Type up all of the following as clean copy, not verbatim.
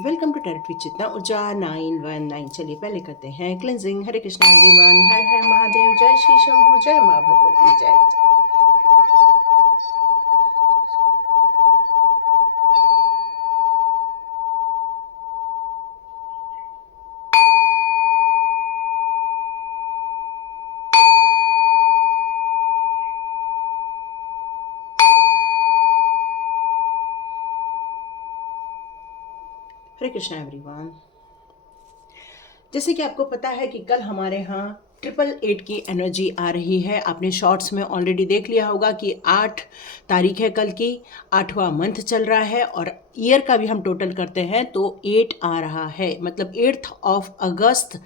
Welcome to tarot with चितना ऊर्जा 919। चलिए पहले करते हैं क्लेंजिंग। हरे कृष्णा एवरीवन, हर हर महादेव, जय श्री शंभू, जय माँ भगवती, जय जय। हरे कृष्णा एवरीवन, जैसे कि आपको पता है कि कल हमारे यहाँ 888 की एनर्जी आ रही है। आपने शॉर्ट्स में ऑलरेडी देख लिया होगा कि 8 तारीख है कल की, 8वां मंथ चल रहा है और ईयर का भी हम टोटल करते हैं तो 8 आ रहा है, मतलब 8 अगस्त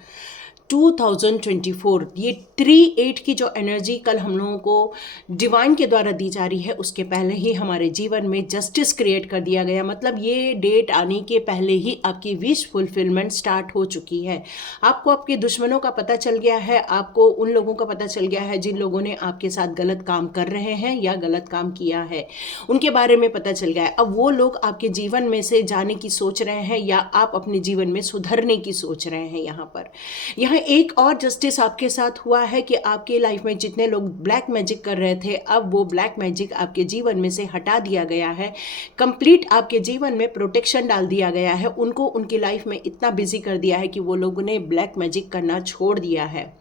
2024। ये 38 की जो एनर्जी कल हम लोगों को डिवाइन के द्वारा दी जा रही है, उसके पहले ही हमारे जीवन में जस्टिस क्रिएट कर दिया गया। मतलब ये डेट आने के पहले ही आपकी विश फुलफिलमेंट स्टार्ट हो चुकी है। आपको आपके दुश्मनों का पता चल गया है, आपको उन लोगों का पता चल गया है जिन लोगों ने आपके साथ गलत काम कर रहे हैं या गलत काम किया है, उनके बारे में पता चल गया है। अब वो लोग आपके जीवन में से जाने की सोच रहे हैं या आप अपने जीवन में सुधरने की सोच रहे हैं। यहाँ एक और जस्टिस आपके साथ हुआ है कि आपके लाइफ में जितने लोग ब्लैक मैजिक कर रहे थे, अब वो ब्लैक मैजिक आपके जीवन में से हटा दिया गया है। कंप्लीट आपके जीवन में प्रोटेक्शन डाल दिया गया है। उनको उनकी लाइफ में इतना बिजी कर दिया है कि वो लोगों ने ब्लैक मैजिक करना छोड़ दिया है।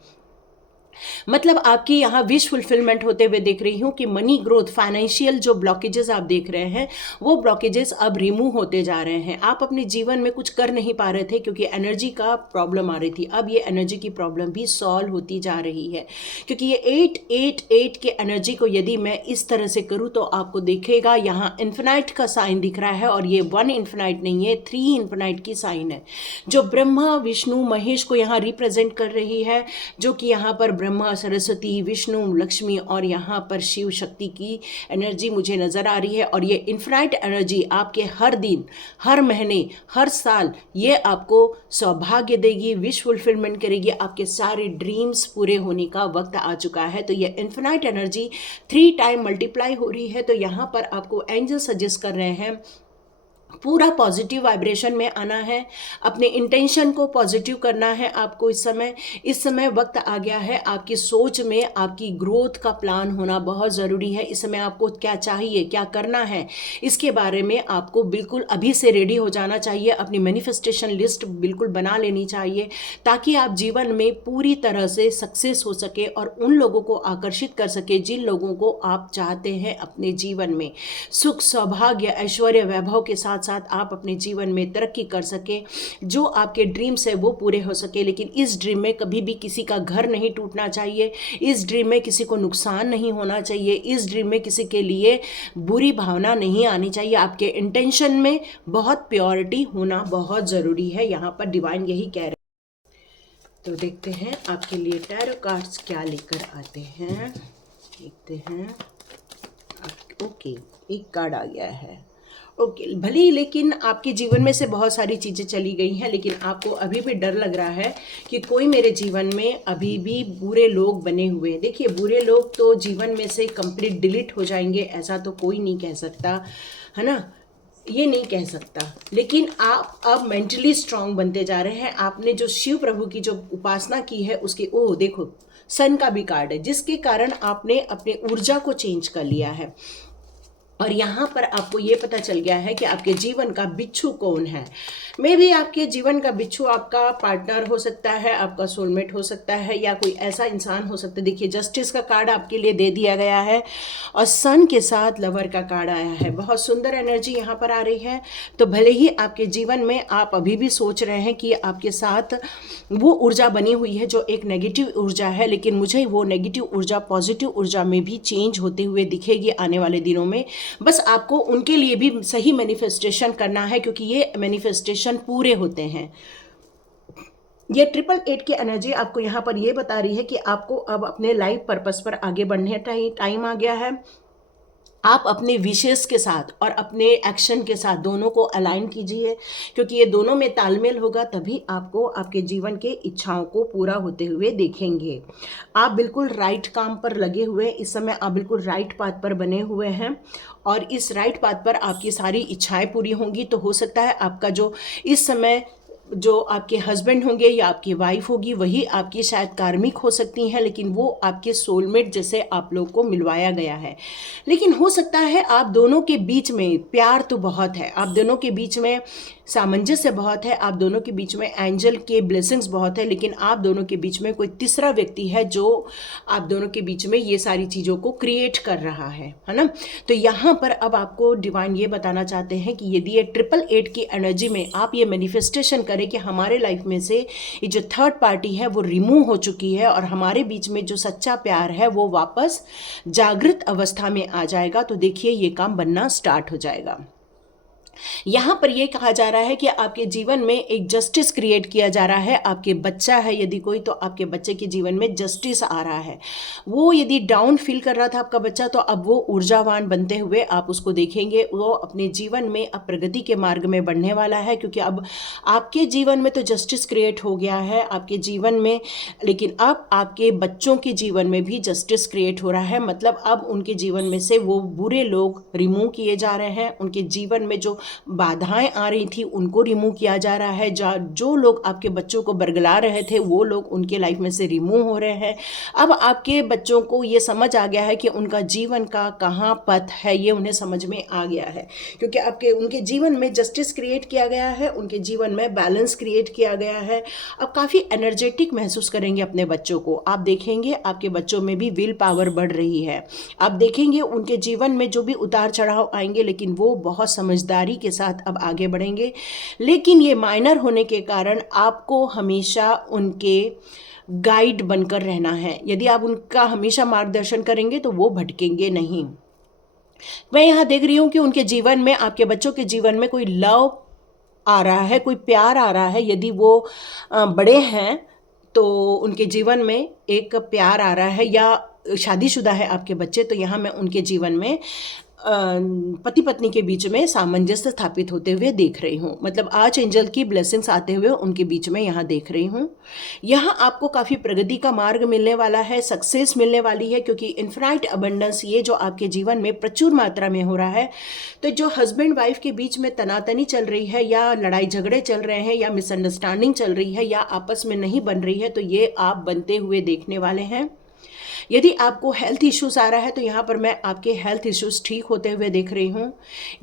मतलब आपकी यहाँ विश फुलफिलमेंट होते हुए देख रही हूँ कि मनी ग्रोथ, फाइनेंशियल जो ब्लॉकेजेस आप देख रहे हैं, वो ब्लॉकेजेस अब रिमूव होते जा रहे हैं। आप अपने जीवन में कुछ कर नहीं पा रहे थे क्योंकि एनर्जी का प्रॉब्लम आ रही थी, अब ये एनर्जी की प्रॉब्लम भी सॉल्व होती जा रही है। क्योंकि ये 888 के एनर्जी को यदि मैं इस तरह से करूँ तो आपको देखेगा यहाँ इन्फिनाइट का साइन दिख रहा है, और ये 1 इन्फिनाइट नहीं है, 3 इन्फिनाइट की साइन है, जो ब्रह्मा विष्णु महेश को यहाँ रिप्रेजेंट कर रही है। जो कि यहाँ पर ब्रह्मा, सरस्वती, विष्णु, लक्ष्मी और यहाँ पर शिव शक्ति की एनर्जी मुझे नज़र आ रही है। और ये इन्फिनाइट एनर्जी आपके हर दिन, हर महीने, हर साल ये आपको सौभाग्य देगी, विश फुलफिलमेंट करेगी। आपके सारे ड्रीम्स पूरे होने का वक्त आ चुका है। तो ये इन्फिनाइट एनर्जी 3 टाइम मल्टीप्लाई हो रही है। तो यहाँ पर आपको एंजल सजेस्ट कर रहे हैं पूरा पॉजिटिव वाइब्रेशन में आना है, अपने इंटेंशन को पॉजिटिव करना है आपको। इस समय वक्त आ गया है, आपकी सोच में आपकी ग्रोथ का प्लान होना बहुत ज़रूरी है। इस समय आपको क्या चाहिए, क्या करना है, इसके बारे में आपको बिल्कुल अभी से रेडी हो जाना चाहिए। अपनी मैनिफेस्टेशन लिस्ट बिल्कुल बना लेनी चाहिए ताकि आप जीवन में पूरी तरह से सक्सेस हो सके और उन लोगों को आकर्षित कर सके जिन लोगों को आप चाहते हैं अपने जीवन में। सुख, सौभाग्य, ऐश्वर्य, वैभव के साथ साथ आप अपने जीवन में तरक्की कर सके, जो आपके ड्रीम्स है वो पूरे हो सके। लेकिन इस ड्रीम में कभी भी किसी का घर नहीं टूटना चाहिए, इस ड्रीम में किसी को नुकसान नहीं होना चाहिए, इस ड्रीम में किसी के लिए बुरी भावना नहीं आनी चाहिए। आपके इंटेंशन में बहुत प्योरिटी होना बहुत ज़रूरी है, यहाँ पर डिवाइन यही कह रहे हैं। तो देखते हैं आपके लिए टैरो कार्ड्स क्या लेकर आते हैं, देखते हैं। ओके, एक कार्ड आ गया है। ओके, भले ही लेकिन आपके जीवन में से बहुत सारी चीज़ें चली गई हैं, लेकिन आपको अभी भी डर लग रहा है कि कोई मेरे जीवन में अभी भी बुरे लोग बने हुए हैं। देखिए, बुरे लोग तो जीवन में से कंप्लीट डिलीट हो जाएंगे, ऐसा तो कोई नहीं कह सकता, है ना, ये नहीं कह सकता। लेकिन आप अब मेंटली स्ट्रांग बनते जा रहे हैं। आपने जो शिव प्रभु की जो उपासना की है उसके, ओह देखो, सन का भी कार्ड है, जिसके कारण आपने अपने ऊर्जा को चेंज कर लिया है। और यहाँ पर आपको ये पता चल गया है कि आपके जीवन का बिच्छू कौन है। मे भी आपके जीवन का बिच्छू आपका पार्टनर हो सकता है, आपका सोलमेट हो सकता है, या कोई ऐसा इंसान हो सकता है। देखिए, जस्टिस का कार्ड आपके लिए दे दिया गया है और सन के साथ लवर का कार्ड आया है। बहुत सुंदर एनर्जी यहाँ पर आ रही है। तो भले ही आपके जीवन में आप अभी भी सोच रहे हैं कि आपके साथ वो ऊर्जा बनी हुई है जो एक नेगेटिव ऊर्जा है, लेकिन मुझे वो नेगेटिव ऊर्जा पॉजिटिव ऊर्जा में भी चेंज होते हुए दिखेगी आने वाले दिनों में। बस आपको उनके लिए भी सही मैनिफेस्टेशन करना है, क्योंकि ये मैनिफेस्टेशन पूरे होते हैं। ये 888 की एनर्जी आपको यहाँ पर ये बता रही है कि आपको अब अपने लाइफ पर्पस पर आगे बढ़ने टाइम आ गया है। आप अपने विशेष के साथ और अपने एक्शन के साथ दोनों को अलाइन कीजिए, क्योंकि ये दोनों में तालमेल होगा तभी आपको आपके जीवन के इच्छाओं को पूरा होते हुए देखेंगे। आप बिल्कुल राइट काम पर लगे हुए हैं, इस समय आप बिल्कुल राइट पाथ पर बने हुए हैं और इस राइट पाथ पर आपकी सारी इच्छाएं पूरी होंगी। तो हो सकता है आपका जो इस समय जो आपके हस्बैंड होंगे या आपकी वाइफ होगी वही आपकी शायद कार्मिक हो सकती हैं, लेकिन वो आपके सोलमेट जैसे आप लोग को मिलवाया गया है। लेकिन हो सकता है आप दोनों के बीच में प्यार तो बहुत है, आप दोनों के बीच में सामंजस्य बहुत है, आप दोनों के बीच में एंजल के ब्लेसिंग्स बहुत है, लेकिन आप दोनों के बीच में कोई तीसरा व्यक्ति है जो आप दोनों के बीच में ये सारी चीज़ों को क्रिएट कर रहा है ना। तो यहाँ पर अब आपको डिवाइन ये बताना चाहते हैं कि यदि ये 888 की एनर्जी में आप ये मैनिफेस्टेशन करें कि हमारे लाइफ में से ये जो थर्ड पार्टी है वो रिमूव हो चुकी है और हमारे बीच में जो सच्चा प्यार है वो वापस जागृत अवस्था में आ जाएगा, तो देखिए ये काम बनना स्टार्ट हो जाएगा। यहाँ पर यह कहा जा रहा है कि आपके जीवन में एक जस्टिस क्रिएट किया जा रहा है। आपके बच्चा है यदि कोई, तो आपके बच्चे के जीवन में जस्टिस आ रहा है। वो यदि डाउन फील कर रहा था आपका बच्चा, तो अब वो ऊर्जावान बनते हुए आप उसको देखेंगे। वो अपने जीवन में अब प्रगति के मार्ग में बढ़ने वाला है, क्योंकि अब आपके जीवन में तो जस्टिस क्रिएट हो गया है आपके जीवन में, लेकिन अब आपके बच्चों के जीवन में भी जस्टिस क्रिएट हो रहा है। मतलब अब उनके जीवन में से वो बुरे लोग रिमूव किए जा रहे हैं, उनके जीवन में जो बाधाएं आ रही थी उनको रिमूव किया जा रहा है। जो लोग आपके बच्चों को बरगला रहे थे वो लोग उनके लाइफ में से रिमूव हो रहे हैं। अब आपके बच्चों को ये समझ आ गया है कि उनका जीवन का कहाँ पथ है, ये उन्हें समझ में आ गया है, क्योंकि उनके जीवन में जस्टिस क्रिएट किया गया है, उनके जीवन में बैलेंस क्रिएट किया गया है। अब काफ़ी एनर्जेटिक महसूस करेंगे अपने बच्चों को। आप देखेंगे आपके बच्चों में भी विल पावर बढ़ रही है। आप देखेंगे उनके जीवन में जो भी उतार चढ़ाव आएंगे, लेकिन वो बहुत समझदारी के साथ अब आगे बढ़ेंगे। लेकिन ये माइनर होने के कारण आपको हमेशा उनके गाइड बनकर रहना है। यदि आप उनका हमेशा मार्गदर्शन करेंगे तो वो भटकेंगे नहीं। मैं यहाँ देख रही हूँ कि उनके जीवन में, आपके बच्चों के जीवन में कोई लव आ रहा है, कोई प्यार आ रहा है। यदि वो बड़े हैं तो उनके जीवन में एक प्यार आ रहा है, या शादीशुदा है आपके बच्चे तो यहाँ मैं उनके जीवन में पति पत्नी के बीच में सामंजस्य स्थापित होते हुए देख रही हूँ। मतलब आज एंजल की ब्लेसिंग्स आते हुए उनके बीच में यहाँ देख रही हूँ। यहाँ आपको काफ़ी प्रगति का मार्ग मिलने वाला है, सक्सेस मिलने वाली है, क्योंकि इन्फिनाइट अबंडेंस ये जो आपके जीवन में प्रचुर मात्रा में हो रहा है। तो जो हस्बैंड वाइफ के बीच में तनातनी चल रही है, या लड़ाई झगड़े चल रहे हैं, या मिसअंडरस्टैंडिंग चल रही है, या आपस में नहीं बन रही है, तो ये आप बनते हुए देखने वाले हैं। यदि आपको हेल्थ इश्यूज आ रहा है तो यहाँ पर मैं आपके हेल्थ इश्यूज ठीक होते हुए देख रही हूँ।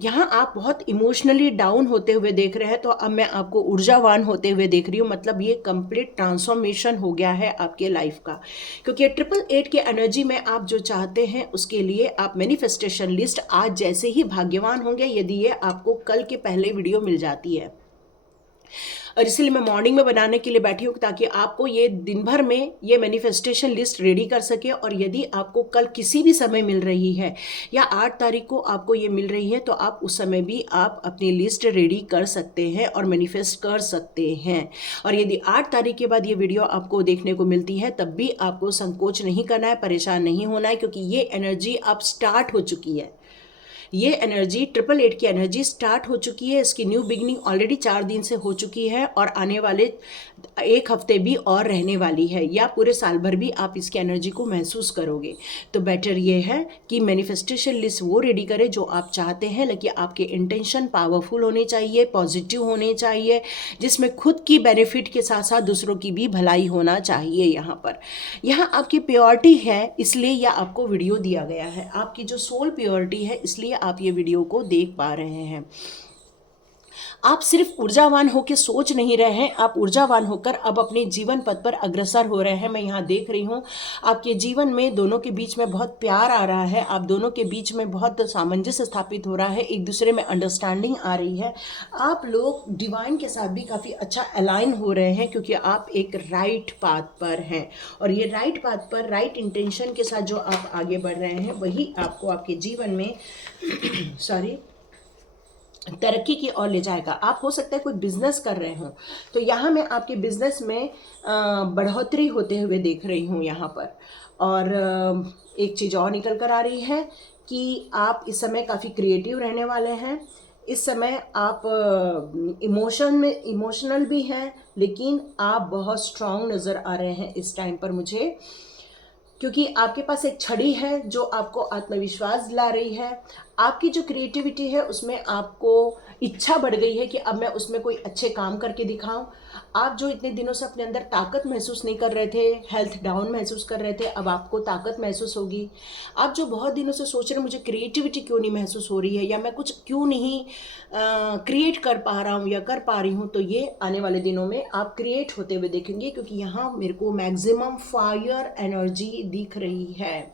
यहाँ आप बहुत इमोशनली डाउन होते हुए देख रहे हैं, तो अब मैं आपको ऊर्जावान होते हुए देख रही हूँ। मतलब ये कंप्लीट ट्रांसफॉर्मेशन हो गया है आपके लाइफ का, क्योंकि 888 के एनर्जी में आप जो चाहते हैं उसके लिए आप मैनिफेस्टेशन लिस्ट आज जैसे ही भाग्यवान होंगे, यदि ये आपको कल के पहले वीडियो मिल जाती है। और इसलिए मैं मॉर्निंग में बनाने के लिए बैठी हूँ ताकि आपको ये दिन भर में ये मैनिफेस्टेशन लिस्ट रेडी कर सके। और यदि आपको कल किसी भी समय मिल रही है या 8 तारीख को आपको ये मिल रही है, तो आप उस समय भी आप अपनी लिस्ट रेडी कर सकते हैं और मैनिफेस्ट कर सकते हैं। और यदि 8 तारीख के बाद ये वीडियो आपको देखने को मिलती है तब भी आपको संकोच नहीं करना है, परेशान नहीं होना है, क्योंकि ये एनर्जी अब स्टार्ट हो चुकी है। ये एनर्जी 888 की एनर्जी स्टार्ट हो चुकी है। इसकी न्यू बिगनिंग ऑलरेडी 4 दिन से हो चुकी है और आने वाले 1 हफ्ते भी और रहने वाली है, या पूरे साल भर भी आप इसकी एनर्जी को महसूस करोगे। तो बेटर ये है कि मैनिफेस्टेशन लिस्ट वो रेडी करें जो आप चाहते हैं, लेकिन आपके इंटेंशन पावरफुल होने चाहिए, पॉजिटिव होने चाहिए, जिसमें खुद की बेनिफिट के साथ साथ दूसरों की भी भलाई होना चाहिए। यहाँ आपकी प्योरिटी है, इसलिए यह आपको वीडियो दिया गया है। आपकी जो सोल प्योरिटी है, इसलिए आप ये वीडियो को देख पा रहे हैं। आप सिर्फ ऊर्जावान होकर सोच नहीं रहे हैं, आप ऊर्जावान होकर अब अपने जीवन पथ पर अग्रसर हो रहे हैं। मैं यहाँ देख रही हूँ आपके जीवन में दोनों के बीच में बहुत प्यार आ रहा है, आप दोनों के बीच में बहुत सामंजस्य स्थापित हो रहा है, एक दूसरे में अंडरस्टैंडिंग आ रही है। आप लोग डिवाइन के साथ भी काफ़ी अच्छा अलाइन हो रहे हैं, क्योंकि आप एक राइट पाथ पर हैं। और ये राइट पाथ पर राइट इंटेंशन के साथ जो आप आगे बढ़ रहे हैं वही आपको आपके जीवन में तरक्की की ओर ले जाएगा। आप हो सकता है कोई बिजनेस कर रहे हो, तो यहाँ मैं आपके बिजनेस में बढ़ोतरी होते हुए देख रही हूँ यहाँ पर। और एक चीज़ और निकल कर आ रही है कि आप इस समय काफ़ी क्रिएटिव रहने वाले हैं। इस समय आप इमोशनल भी हैं, लेकिन आप बहुत स्ट्रांग नज़र आ रहे हैं इस टाइम पर मुझे, क्योंकि आपके पास एक छड़ी है जो आपको आत्मविश्वास दिला रही है। आपकी जो क्रिएटिविटी है उसमें आपको इच्छा बढ़ गई है कि अब मैं उसमें कोई अच्छे काम करके दिखाऊं। आप जो इतने दिनों से अपने अंदर ताकत महसूस नहीं कर रहे थे, हेल्थ डाउन महसूस कर रहे थे, अब आपको ताकत महसूस होगी। आप जो बहुत दिनों से सोच रहे हैं मुझे क्रिएटिविटी क्यों नहीं महसूस हो रही है, या मैं कुछ क्यों नहीं क्रिएट कर पा रहा हूँ या कर पा रही हूँ, तो ये आने वाले दिनों में आप क्रिएट होते हुए देखेंगे, क्योंकि यहाँ मेरे को मैक्सिमम फायर एनर्जी दिख रही है,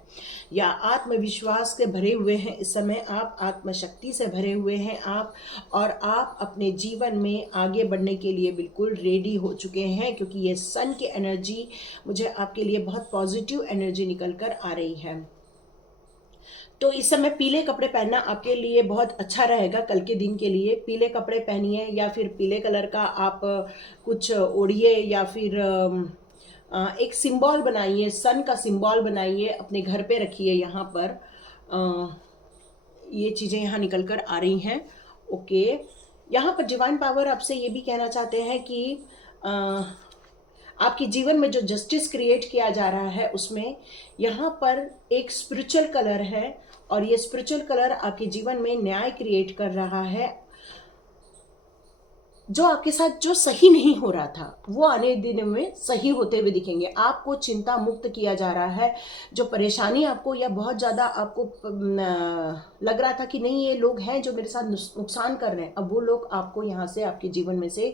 या आत्मविश्वास से भरे हुए हैं इस समय आप, आत्मशक्ति से भरे हुए हैं आप, और आप अपने जीवन में आगे बढ़ने के लिए बिल्कुल रेडी हो चुके हैं, क्योंकि ये सन की एनर्जी मुझे आपके लिए बहुत पॉजिटिव एनर्जी निकल कर आ रही है। तो इस समय पीले कपड़े पहनना आपके लिए बहुत अच्छा रहेगा। कल के दिन के लिए पीले कपड़े पहनिए, या फिर पीले कलर का आप कुछ ओढ़िए, या फिर एक सिंबल बनाइए, सन का सिंबल बनाइए, अपने घर पे रखिए। यहाँ पर ये चीज़ें यहाँ निकल कर आ रही हैं। ओके, यहाँ पर डिवाइन पावर आपसे ये भी कहना चाहते हैं कि आपके जीवन में जो जस्टिस क्रिएट किया जा रहा है उसमें यहाँ पर एक स्पिरिचुअल कलर है, और ये स्पिरिचुअल कलर आपके जीवन में न्याय क्रिएट कर रहा है। जो आपके साथ जो सही नहीं हो रहा था वो आने दिनों में सही होते हुए दिखेंगे। आपको चिंता मुक्त किया जा रहा है। जो परेशानी आपको या बहुत ज़्यादा आपको लग रहा था कि नहीं ये लोग हैं जो मेरे साथ नुकसान कर रहे हैं, अब वो लोग आपको यहाँ से आपके जीवन में से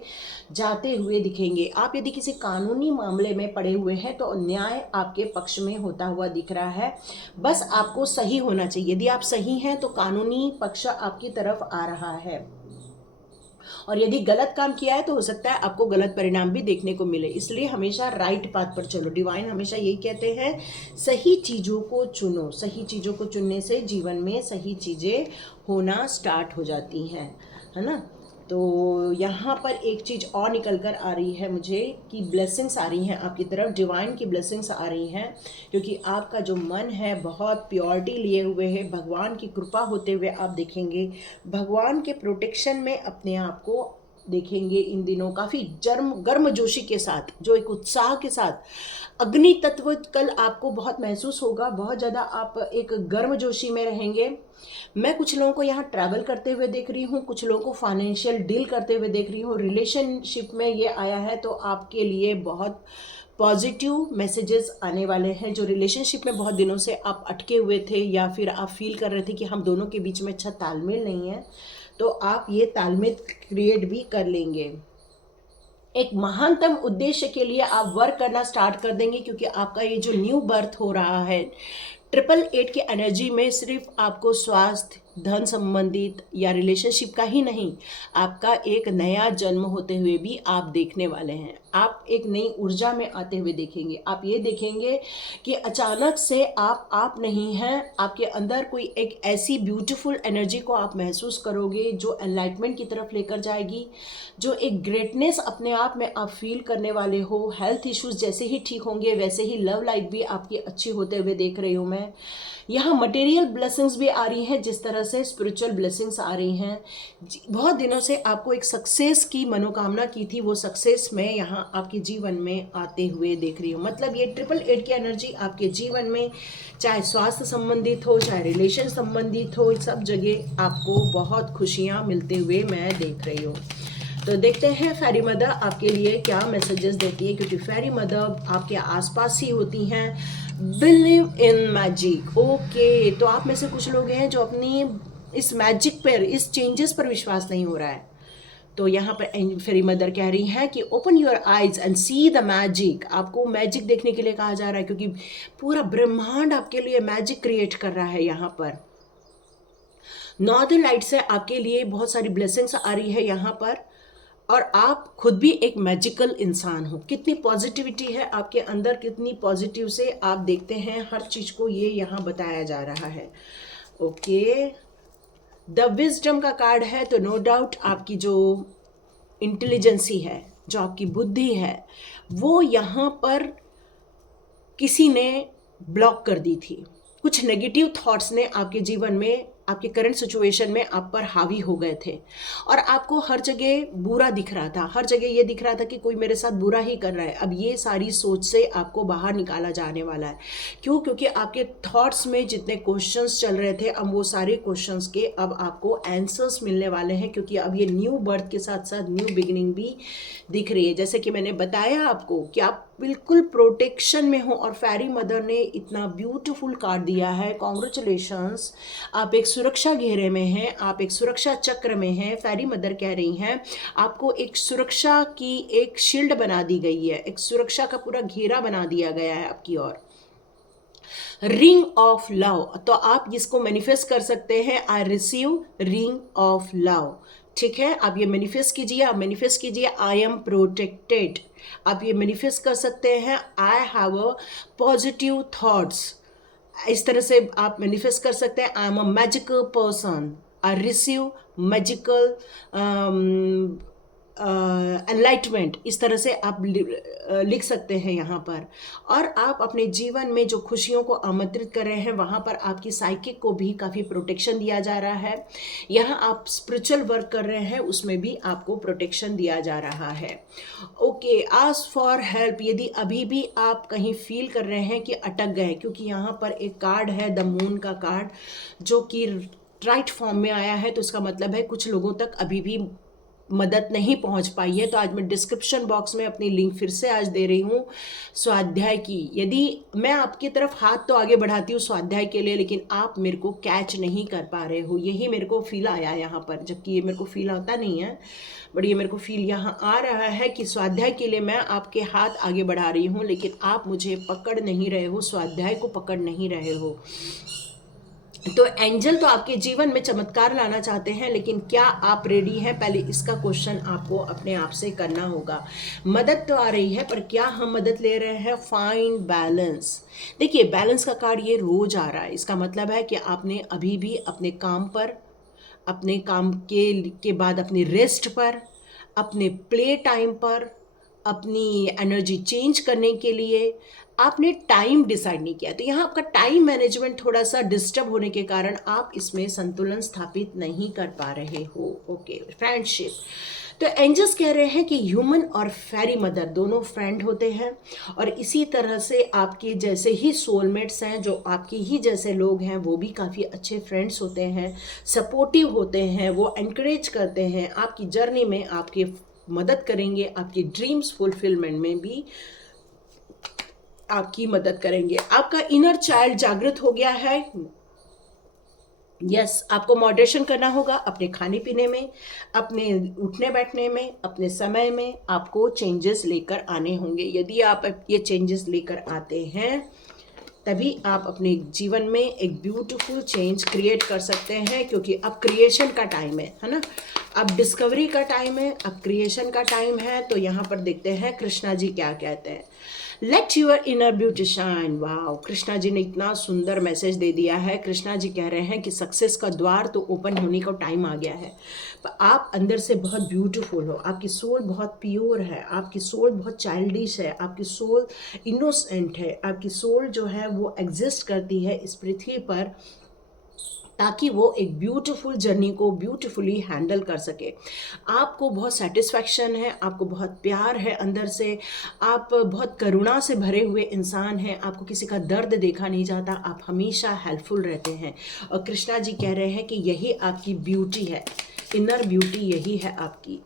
जाते हुए दिखेंगे। आप यदि किसी कानूनी मामले में पड़े हुए हैं तो न्याय आपके पक्ष में होता हुआ दिख रहा है। बस आपको सही होना चाहिए। यदि आप सही हैं तो कानूनी पक्ष आपकी तरफ आ रहा है, और यदि गलत काम किया है तो हो सकता है आपको गलत परिणाम भी देखने को मिले। इसलिए हमेशा राइट पाथ पर चलो। डिवाइन हमेशा यही कहते हैं, सही चीज़ों को चुनो। सही चीज़ों को चुनने से जीवन में सही चीज़ें होना स्टार्ट हो जाती हैं, है ना। तो यहाँ पर एक चीज़ और निकल कर आ रही है मुझे कि ब्लेसिंग्स आ रही हैं आपकी तरफ, डिवाइन की ब्लेसिंग्स आ रही हैं, क्योंकि आपका जो मन है बहुत प्योरिटी लिए हुए है। भगवान की कृपा होते हुए आप देखेंगे, भगवान के प्रोटेक्शन में अपने आप को देखेंगे इन दिनों काफ़ी गर्मजोशी के साथ, जो एक उत्साह के साथ। अग्नि तत्व कल आपको बहुत महसूस होगा, बहुत ज़्यादा आप एक गर्मजोशी में रहेंगे। मैं कुछ लोगों को यहाँ ट्रैवल करते हुए देख रही हूँ, कुछ लोगों को फाइनेंशियल डील करते हुए देख रही हूँ। रिलेशनशिप में ये आया है तो आपके लिए बहुत पॉजिटिव मैसेजेस आने वाले हैं। जो रिलेशनशिप में बहुत दिनों से आप अटके हुए थे, या फिर आप फील कर रहे थे कि हम दोनों के बीच में अच्छा तालमेल नहीं है, तो आप ये तालमेल क्रिएट भी कर लेंगे। एक महानतम उद्देश्य के लिए आप वर्क करना स्टार्ट कर देंगे, क्योंकि आपका ये जो न्यू बर्थ हो रहा है 888 की एनर्जी में सिर्फ आपको स्वास्थ्य, धन संबंधित या रिलेशनशिप का ही नहीं, आपका एक नया जन्म होते हुए भी आप देखने वाले हैं। आप एक नई ऊर्जा में आते हुए देखेंगे। आप ये देखेंगे कि अचानक से आप नहीं हैं, आपके अंदर कोई एक ऐसी ब्यूटीफुल एनर्जी को आप महसूस करोगे जो एनलाइटमेंट की तरफ लेकर जाएगी, जो एक ग्रेटनेस अपने आप में आप फील करने वाले हो। हेल्थ इश्यूज जैसे ही ठीक होंगे वैसे ही लव लाइफ भी आपकी अच्छी होते हुए देख रही हूँ मैं। यहाँ मटेरियल ब्लेसिंग्स भी आ रही हैं, जिस तरह से स्पिरिचुअल ब्लेसिंग्स आ रही हैं। बहुत दिनों से आपको एक सक्सेस की मनोकामना की थी, वो सक्सेस में यहाँ आपके जीवन में आते हुए देख रही हूँ। मतलब ये 888 की एनर्जी आपके जीवन में, चाहे स्वास्थ्य संबंधित हो, चाहे रिलेशन संबंधित हो, सब जगह आपको बहुत खुशियाँ मिलते हुए मैं देख रही हूँ। तो देखते हैं फेरी मदर आपके लिए क्या मैसेजेस देती है, क्योंकि फेरी मदर आपके आसपास ही होती हैं। Believe in magic. ओके, तो आप में से कुछ लोग हैं जो अपनी इस मैजिक पर, इस चेंजेस पर विश्वास नहीं हो रहा है। तो यहाँ पर फेरी मदर कह रही हैं कि open your eyes and see the magic. आपको मैजिक देखने के लिए कहा जा रहा है, क्योंकि पूरा ब्रह्मांड आपके लिए मैजिक क्रिएट कर रहा है। यहाँ पर नॉर्दर्न लाइट से आपके लिए बहुत सारी ब्लेसिंग्स आ रही है यहाँ पर, और आप खुद भी एक मैजिकल इंसान हो। कितनी पॉजिटिविटी है आपके अंदर, कितनी पॉजिटिव से आप देखते हैं हर चीज़ को, ये यहाँ बताया जा रहा है। ओके, द विजडम का कार्ड है, तो नो डाउट आपकी जो इंटेलिजेंसी है, जो आपकी बुद्धि है, वो यहाँ पर किसी ने ब्लॉक कर दी थी। कुछ नेगेटिव थॉट्स ने आपके जीवन में, आपके करंट सिचुएशन में आप पर हावी हो गए थे और आपको हर जगह बुरा दिख रहा था, हर जगह ये दिख रहा था कि कोई मेरे साथ बुरा ही कर रहा है। अब ये सारी सोच से आपको बाहर निकाला जाने वाला है। क्यों? क्योंकि आपके थॉट्स में जितने क्वेश्चंस चल रहे थे, अब वो सारे क्वेश्चंस के अब आपको आंसर्स मिलने वाले हैं, क्योंकि अब ये न्यू बर्थ के साथ साथ न्यू बिगिनिंग भी दिख रही है। जैसे कि मैंने बताया आपको कि आप बिल्कुल प्रोटेक्शन में हो और फेरी मदर ने इतना ब्यूटीफुल कार्ड दिया है। कॉन्ग्रेचुलेशंस, आप एक सुरक्षा घेरे में हैं, आप एक सुरक्षा चक्र में हैं। फेरी मदर कह रही हैं आपको एक सुरक्षा की एक शील्ड बना दी गई है, एक सुरक्षा का पूरा घेरा बना दिया गया है आपकी ओर। रिंग ऑफ लव, तो आप इसको मैनिफेस्ट कर सकते हैं, I receive ring of love. ठीक है, आप ये मैनिफेस्ट कीजिए, आप मैनिफेस्ट कीजिए आई एम प्रोटेक्टेड। आप ये मैनिफेस्ट कर सकते हैं I have a positive thoughts. इस तरह से आप मैनिफेस्ट कर सकते हैं I am a magical person, I receive magical enlightenment. इस तरह से आप लिख सकते हैं यहाँ पर। और आप अपने जीवन में जो खुशियों को आमंत्रित कर रहे हैं, वहाँ पर आपकी साइकिक को भी काफ़ी प्रोटेक्शन दिया जा रहा है। यहाँ आप स्पिरिचुअल वर्क कर रहे हैं, उसमें भी आपको प्रोटेक्शन दिया जा रहा है। ओके, आस्क फॉर हेल्प, यदि अभी भी आप कहीं फील कर रहे हैं कि अटक गए, क्योंकि यहाँ पर एक कार्ड है द मून का कार्ड, जो कि राइट फॉर्म में आया है, तो इसका मतलब है कुछ लोगों तक अभी भी मदद नहीं पहुंच पाई है। तो आज मैं डिस्क्रिप्शन बॉक्स में अपनी लिंक फिर से आज दे रही हूँ स्वाध्याय की। यदि मैं आपकी तरफ हाथ तो आगे बढ़ाती हूँ स्वाध्याय के लिए, लेकिन आप मेरे को कैच नहीं कर पा रहे हो, यही मेरे को फील आया यहाँ पर, जबकि ये मेरे को फील आता नहीं है, बट ये मेरे को फील यहाँ आ रहा है कि स्वाध्याय के लिए मैं आपके हाथ आगे बढ़ा रही हूँ, लेकिन आप मुझे पकड़ नहीं रहे हो, स्वाध्याय को पकड़ नहीं रहे हो। तो एंजल तो आपके जीवन में चमत्कार लाना चाहते हैं, लेकिन क्या आप रेडी हैं? पहले इसका क्वेश्चन आपको अपने आप से करना होगा। मदद तो आ रही है, पर क्या हम मदद ले रहे हैं? Find balance. देखिए, बैलेंस का कार्ड ये रोज आ रहा है, इसका मतलब है कि आपने अभी भी अपने काम पर, अपने काम के बाद अपनी रेस्ट पर, अपने प्ले टाइम पर, अपनी एनर्जी चेंज करने के लिए आपने टाइम डिसाइड नहीं किया। तो यहाँ आपका टाइम मैनेजमेंट थोड़ा सा डिस्टर्ब होने के कारण आप इसमें संतुलन स्थापित नहीं कर पा रहे हो। ओके, फ्रेंडशिप, तो एंजल्स कह रहे हैं कि ह्यूमन और फेरी मदर दोनों फ्रेंड होते हैं, और इसी तरह से आपके जैसे ही सोलमेट्स हैं, जो आपके ही जैसे लोग हैं, वो भी काफ़ी अच्छे फ्रेंड्स होते हैं, सपोर्टिव होते हैं, वो एनकरेज करते हैं आपकी जर्नी में, आपकी मदद करेंगे, आपकी ड्रीम्स फुलफिलमेंट में भी आपकी मदद करेंगे। आपका इनर चाइल्ड जागृत हो गया है। यस, आपको मॉडरेशन करना होगा अपने खाने पीने में, अपने उठने बैठने में, अपने समय में आपको चेंजेस लेकर आने होंगे। यदि आप ये चेंजेस लेकर आते हैं, तभी आप अपने जीवन में एक ब्यूटीफुल चेंज क्रिएट कर सकते हैं, क्योंकि अब क्रिएशन का टाइम है ना, अब डिस्कवरी का टाइम है, अब क्रिएशन का टाइम है। तो यहाँ पर देखते हैं कृष्णा जी क्या कहते हैं। Let your inner beauty shine. Wow, Krishna ji ने इतना सुंदर मैसेज दे दिया है। कृष्णा जी कह रहे हैं कि सक्सेस का द्वार तो ओपन होने का टाइम आ गया है, पर आप अंदर से बहुत ब्यूटीफुल हो, आपकी सोल बहुत प्योर है, आपकी सोल बहुत चाइल्डिश है, आपकी सोल इनोसेंट है, आपकी सोल जो है वो एग्जिस्ट करती है इस पृथ्वी पर, ताकि वो एक ब्यूटीफुल जर्नी को ब्यूटीफुली हैंडल कर सके। आपको बहुत सेटिस्फैक्शन है, आपको बहुत प्यार है अंदर से, आप बहुत करुणा से भरे हुए इंसान हैं, आपको किसी का दर्द देखा नहीं जाता, आप हमेशा हेल्पफुल रहते हैं। और कृष्णा जी कह रहे हैं कि यही आपकी ब्यूटी है, इनर ब्यूटी यही है आपकी।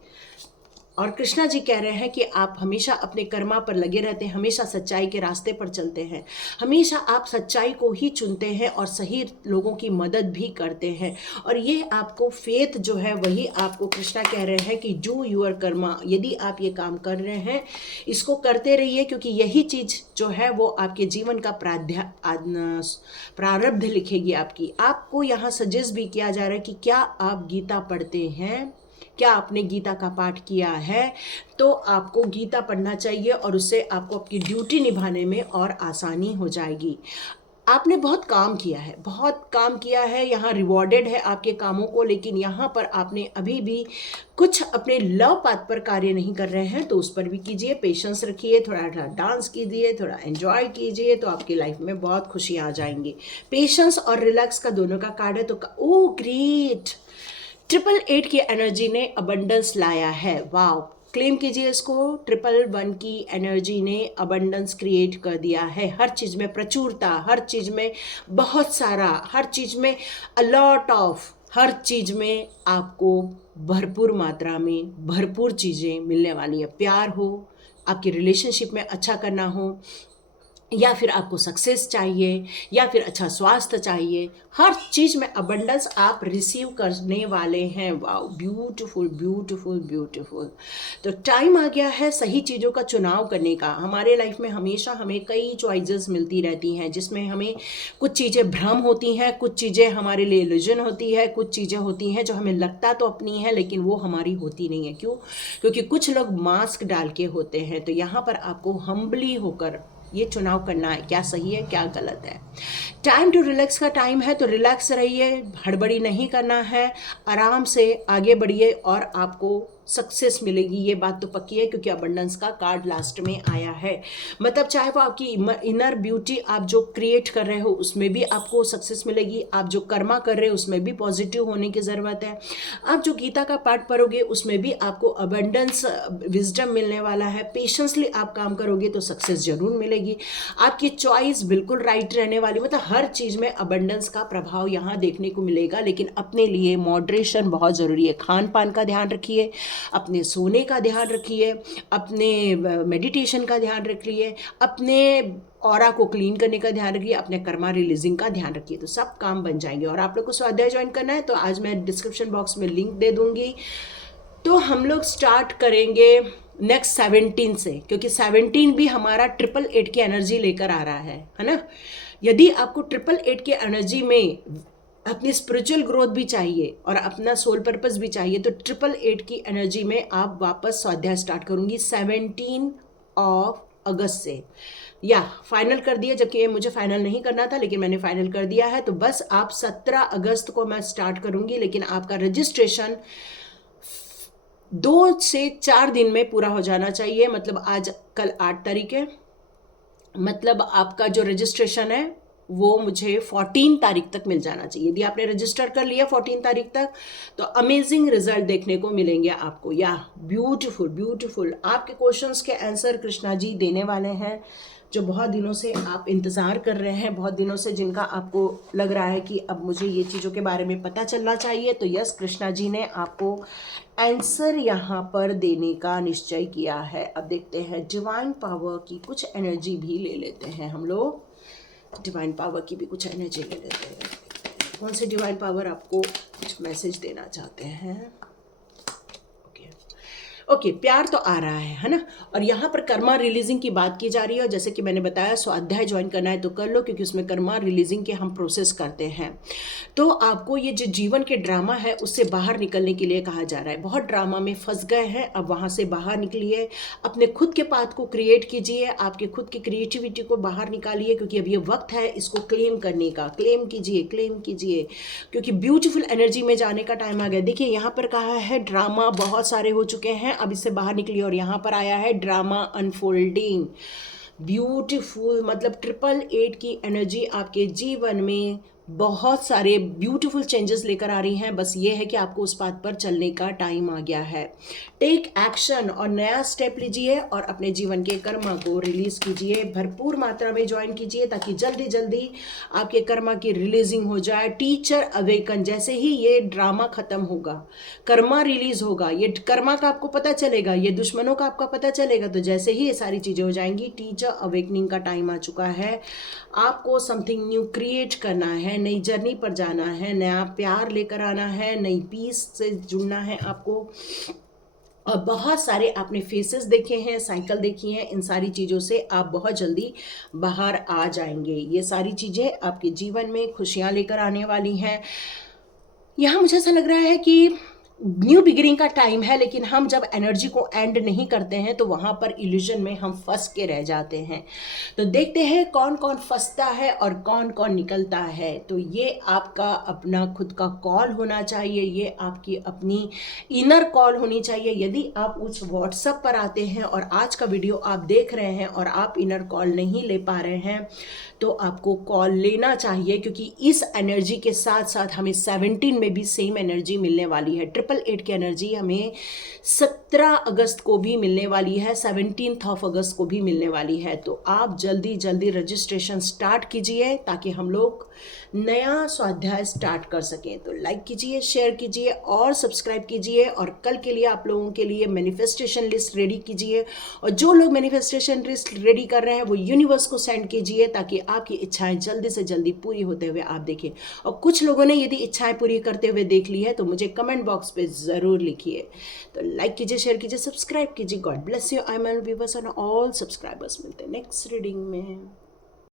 और कृष्णा जी कह रहे हैं कि आप हमेशा अपने कर्मा पर लगे रहते हैं, हमेशा सच्चाई के रास्ते पर चलते हैं, हमेशा आप सच्चाई को ही चुनते हैं और सही लोगों की मदद भी करते हैं। और ये आपको फेथ जो है वही आपको कृष्णा कह रहे हैं कि डू यूअर कर्मा। यदि आप ये काम कर रहे हैं, इसको करते रहिए, क्योंकि यही चीज़ जो है वो आपके जीवन का प्रारब्ध लिखेगी आपकी। आपको यहाँ सजेस्ट भी किया जा रहा है कि क्या आप गीता पढ़ते हैं, क्या आपने गीता का पाठ किया है? तो आपको गीता पढ़ना चाहिए और उससे आपको आपकी ड्यूटी निभाने में और आसानी हो जाएगी। आपने बहुत काम किया है, बहुत काम किया है, यहाँ रिवॉर्डेड है आपके कामों को, लेकिन यहाँ पर आपने अभी भी कुछ अपने लव पाथ पर कार्य नहीं कर रहे हैं, तो उस पर भी कीजिए, पेशेंस रखिए, थोड़ा थोड़ा डांस कीजिए, थोड़ा एंजॉय कीजिए, तो आपकी लाइफ में बहुत खुशियाँ आ जाएंगी। पेशेंस और रिलैक्स का दोनों का कार्ड है, तो ओ ग्रेट, 888 की एनर्जी ने अबंडेंस लाया है। वाओ, क्लेम कीजिए इसको। 111 की एनर्जी ने अबंडेंस क्रिएट कर दिया है। हर चीज़ में प्रचुरता, हर चीज़ में बहुत सारा, हर चीज़ में अलॉट ऑफ, हर चीज़ में आपको भरपूर मात्रा में भरपूर चीज़ें मिलने वाली है। प्यार हो, आपकी रिलेशनशिप में अच्छा करना हो, या फिर आपको सक्सेस चाहिए, या फिर अच्छा स्वास्थ्य चाहिए, हर चीज़ में अबंडेंस आप रिसीव करने वाले हैं। Wow, beautiful beautiful beautiful. तो टाइम आ गया है सही चीज़ों का चुनाव करने का। हमारे लाइफ में हमेशा हमें कई चॉइसेस मिलती रहती हैं, जिसमें हमें कुछ चीज़ें भ्रम होती हैं, कुछ चीज़ें हमारे लिए इल्यूजन होती है, कुछ चीज़ें होती हैं जो हमें लगता तो अपनी है लेकिन वो हमारी होती नहीं है। क्यों? क्योंकि कुछ लोग मास्क डाल के होते हैं। तो यहाँ पर आपको हम्बली होकर ये चुनाव करना है, क्या सही है क्या गलत है। टाइम टू रिलैक्स का टाइम है, तो रिलैक्स रहिए, हड़बड़ी नहीं करना है, आराम से आगे बढ़िए और आपको सक्सेस मिलेगी, ये बात तो पक्की है, क्योंकि अबंडेंस का कार्ड लास्ट में आया है। मतलब चाहे वो आपकी इनर ब्यूटी आप जो क्रिएट कर रहे हो उसमें भी आपको सक्सेस मिलेगी, आप जो कर्मा कर रहे हो उसमें भी पॉजिटिव होने की ज़रूरत है, आप जो गीता का पाठ पढ़ोगे उसमें भी आपको अबंडेंस विजडम मिलने वाला है। पेशेंसली आप काम करोगे तो सक्सेस जरूर मिलेगी, आपकी चॉइस बिल्कुल राइट रहने वाली। मतलब हर चीज़ में अबंडेंस का प्रभाव यहाँ देखने को मिलेगा, लेकिन अपने लिए मॉडरेशन बहुत ज़रूरी है। खान पान का ध्यान रखिए, अपने सोने का ध्यान रखिए, अपने मेडिटेशन का ध्यान रखिए, अपने ऑरा को क्लीन करने का ध्यान रखिए, अपने कर्मा रिलीजिंग का ध्यान रखिए, तो सब काम बन जाएंगे। और आप लोग को स्वाध्याय ज्वाइन करना है तो आज मैं डिस्क्रिप्शन बॉक्स में लिंक दे दूंगी। तो हम लोग स्टार्ट करेंगे नेक्स्ट 17 से, क्योंकि 17 भी हमारा 888 की एनर्जी लेकर आ रहा है ना। यदि आपको 888 की एनर्जी में अपनी स्पिरिचुअल ग्रोथ भी चाहिए और अपना सोल पर्पस भी चाहिए, तो 888 की एनर्जी में आप वापस स्वाध्याय स्टार्ट करूंगी 17 अगस्त से। या फाइनल कर दिया, जबकि ये मुझे फाइनल नहीं करना था लेकिन मैंने फाइनल कर दिया है। तो बस आप 17 अगस्त को मैं स्टार्ट करूंगी, लेकिन आपका रजिस्ट्रेशन 2 से 4 दिन में पूरा हो जाना चाहिए। मतलब आज कल 8 तारीख है, मतलब आपका जो रजिस्ट्रेशन है वो मुझे 14 तारीख तक मिल जाना चाहिए। यदि आपने रजिस्टर कर लिया 14 तारीख तक तो अमेजिंग रिजल्ट देखने को मिलेंगे आपको। या ब्यूटीफुल ब्यूटीफुल आपके क्वेश्चंस के आंसर कृष्णा जी देने वाले हैं, जो बहुत दिनों से आप इंतज़ार कर रहे हैं, बहुत दिनों से जिनका आपको लग रहा है कि अब मुझे ये चीज़ों के बारे में पता चलना चाहिए। तो यस, कृष्णा जी ने आपको आंसर यहाँ पर देने का निश्चय किया है। अब देखते हैं डिवाइन पावर की कुछ एनर्जी भी ले लेते हैं हम लोग। डिवाइन पावर की भी कुछ एनर्जी ले लेते हैं। कौन से डिवाइन पावर आपको कुछ मैसेज देना चाहते हैं? ओके, प्यार तो आ रहा है ना। और यहाँ पर कर्मा रिलीजिंग की बात की जा रही है, और जैसे कि मैंने बताया स्वाध्याय ज्वाइन करना है तो कर लो, क्योंकि उसमें कर्मा रिलीजिंग के हम प्रोसेस करते हैं। तो आपको ये जो जीवन के ड्रामा है उससे बाहर निकलने के लिए कहा जा रहा है। बहुत ड्रामा में फंस गए हैं, अब वहाँ से बाहर निकलिए, अपने खुद के पाथ को क्रिएट कीजिए, आपके खुद की क्रिएटिविटी को बाहर निकालिए, क्योंकि अब ये वक्त है इसको क्लेम करने का। क्लेम कीजिए, क्लेम कीजिए, क्योंकि ब्यूटीफुल एनर्जी में जाने का टाइम आ गया। देखिए यहाँ पर कहा है ड्रामा बहुत सारे हो चुके हैं, अब इससे बाहर निकलिए, और यहाँ पर आया है ड्रामा अनफोल्डिंग। ब्यूटीफुल, मतलब 888 की एनर्जी आपके जीवन में बहुत सारे ब्यूटीफुल चेंजेस लेकर आ रही हैं। बस ये है कि आपको उस बात पर चलने का टाइम आ गया है। टेक एक्शन और नया स्टेप लीजिए और अपने जीवन के कर्मा को रिलीज कीजिए, भरपूर मात्रा में ज्वाइन कीजिए, ताकि जल्दी जल्दी आपके कर्मा की रिलीजिंग हो जाए। टीचर अवेकन, जैसे ही ये ड्रामा खत्म होगा, कर्मा रिलीज होगा, ये कर्मा का आपको पता चलेगा, ये दुश्मनों का आपका पता चलेगा, तो जैसे ही ये सारी चीज़ें हो जाएंगी, टीचर अवेकनिंग का टाइम आ चुका है। आपको समथिंग न्यू क्रिएट करना है, नई जर्नी पर जाना है, नया प्यार लेकर आना है, नई पीस से जुड़ना है आपको। और बहुत सारे आपने फेसेस देखे हैं, साइकिल देखी हैं, इन सारी चीज़ों से आप बहुत जल्दी बाहर आ जाएंगे। ये सारी चीज़ें आपके जीवन में खुशियाँ लेकर आने वाली हैं। यहाँ मुझे ऐसा लग रहा है कि न्यू बिगिनिंग का टाइम है, लेकिन हम जब एनर्जी को एंड नहीं करते हैं तो वहाँ पर इल्यूजन में हम फंस के रह जाते हैं। तो देखते हैं कौन कौन फंसता है और कौन कौन निकलता है। तो ये आपका अपना खुद का कॉल होना चाहिए, ये आपकी अपनी इनर कॉल होनी चाहिए। यदि आप उस व्हाट्सएप पर आते हैं और आज का वीडियो आप देख रहे हैं और आप इनर कॉल नहीं ले पा रहे हैं, तो आपको कॉल लेना चाहिए, क्योंकि इस एनर्जी के साथ साथ हमें 17 में भी सेम एनर्जी मिलने वाली है। 888 की एनर्जी हमें 17 अगस्त को भी मिलने वाली है, 17 अगस्त को भी मिलने वाली है। तो आप जल्दी जल्दी रजिस्ट्रेशन स्टार्ट कीजिए ताकि हम लोग नया स्वाध्याय स्टार्ट कर सकें। तो लाइक कीजिए, शेयर कीजिए और सब्सक्राइब कीजिए। और कल के लिए आप लोगों के लिए मैनिफेस्टेशन लिस्ट रेडी कीजिए, और जो लोग मैनिफेस्टेशन लिस्ट रेडी कर रहे हैं वो यूनिवर्स को सेंड कीजिए ताकि आपकी इच्छाएं जल्दी से जल्दी पूरी होते हुए आप देखें। और कुछ लोगों ने यदि इच्छाएं पूरी करते हुए देख ली है तो मुझे कमेंट बॉक्स पे ज़रूर लिखिए। तो लाइक कीजिए, शेयर कीजिए, सब्सक्राइब कीजिए। God bless you. I am viewers on all subscribers. मिलते हैं नेक्स्ट रीडिंग में।